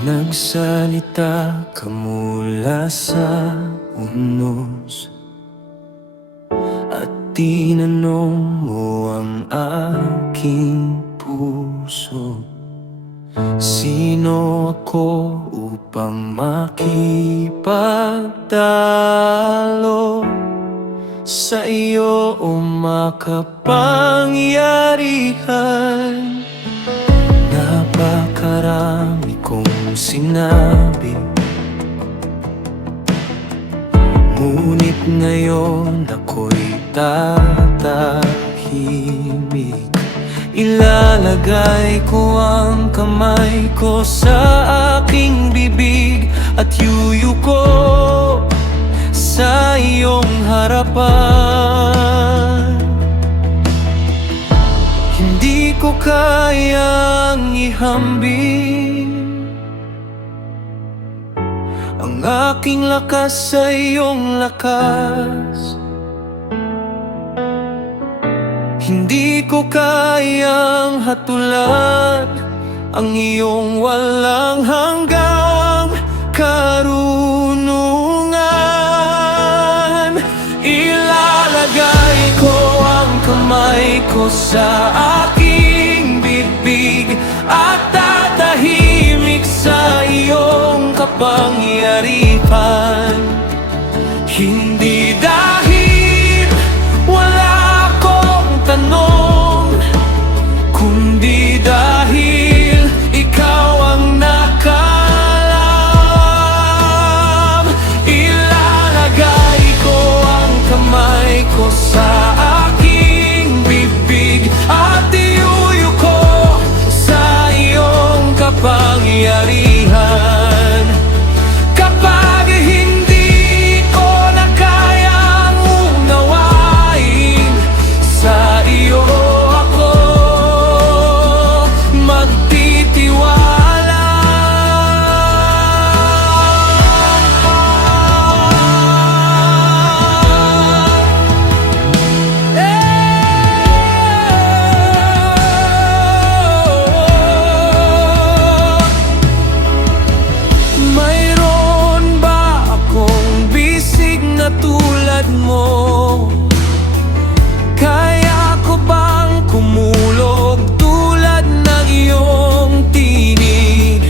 Nagsalita ka mula sa unos at tinanong mo ang aking puso. Sino ako upang makipagtalo sa iyo, o makapangyarihan? Napakarami kong sinabi, ngunit ngayon ako'y tatahimik. Ilalagay ko ang kamay ko sa aking bibig at yuyuko sa iyong harapan. Hindi ko kayang ihambing ang aking lakas sa iyong lakas. Hindi ko kayang hatulan ang iyong walang hanggang karunungan. Ilalagay ko ang kamay ko sa aking bibig at tatahimik sa iyong kapangyarihan. Hindi dahil wala akong tanong, kundi dahil ikaw ang nakalam. Ilalagay ko ang kamay ko sa aking bibig at iyuyuko sa iyong kapangyarihan. Kapag hindi ko na kayang unawain, sa iyo ako magtitiwala. Mayroon ba akong bisig na tulad mo? Kaya ko bang kumulog tulad ng iyong tinig?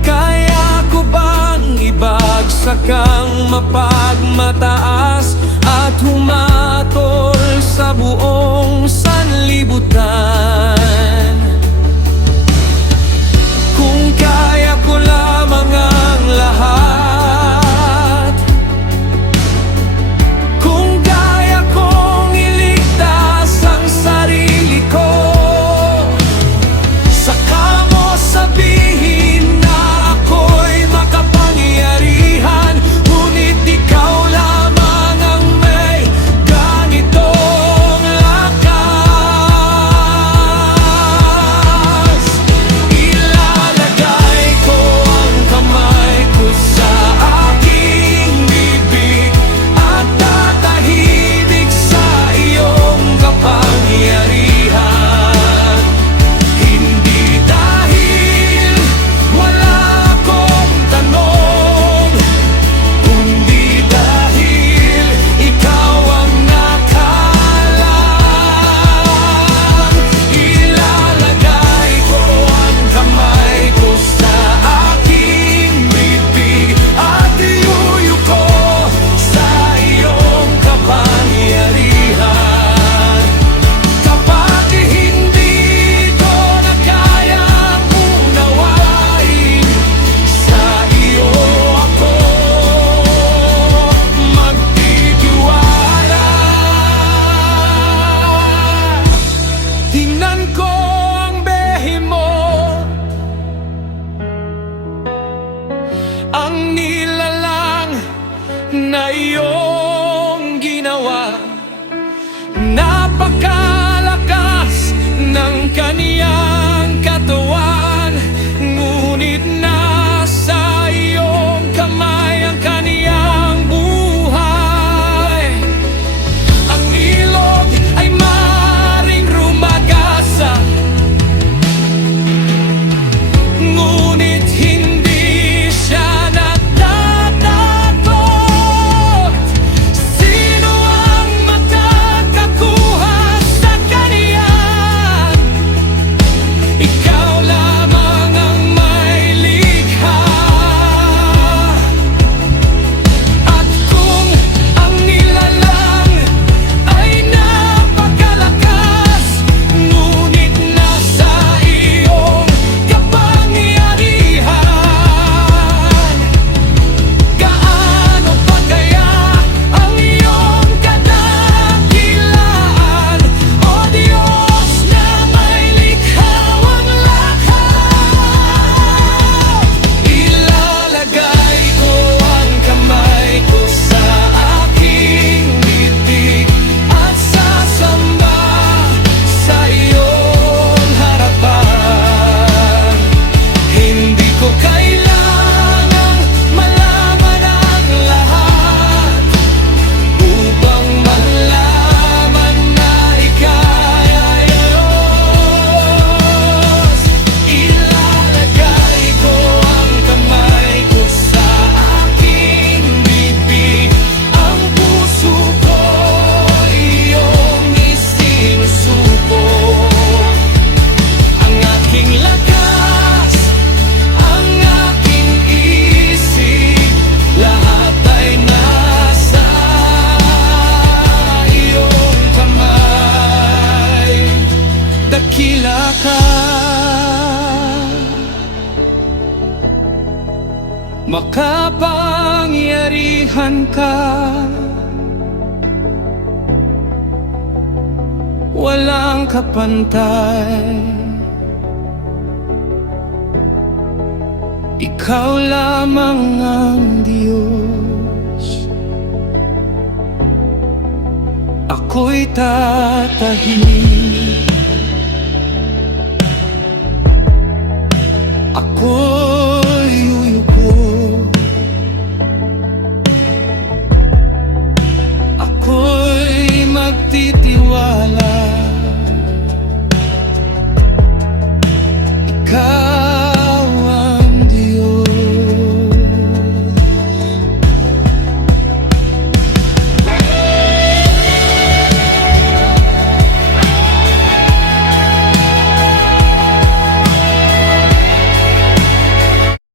Kaya ko bang ibagsak ang mapagmataas at humatol sa buong sanlibutan? Kung kaya ko lamang ang lahat, kung kaya kong iligtas ang sarili ko, saka mo sabihin na ako'y makapangyarihan. Ngunit ikaw lamang ang may ganitong lakas. Ilalagay ko ang kamay ko sa aking bibig at tatahimik sa iyong kapangyarihan. Hindi dahil wala akong tanong, kundi dahil ikaw ang nakalam. Ilalagay ko ang kamay ko sa aking bibig at iyuyuko sa iyong kapangyarihan. Kapag hindi ko na kayang unawain, sa iyo ako magtitiwala. Tingnan ko ang behemoth, ang nilalang na iyong ginawa. Napakalakas ng kaniyang katawan, ngunit nasa iyong kamay ang kaniyang buhay. Ang ilog ay maaaring rumagasa, ngunit hindi makapangyarihan ka. Walang kapantay, ikaw lamang ang Diyos. Ako'y tatahimik, ako'y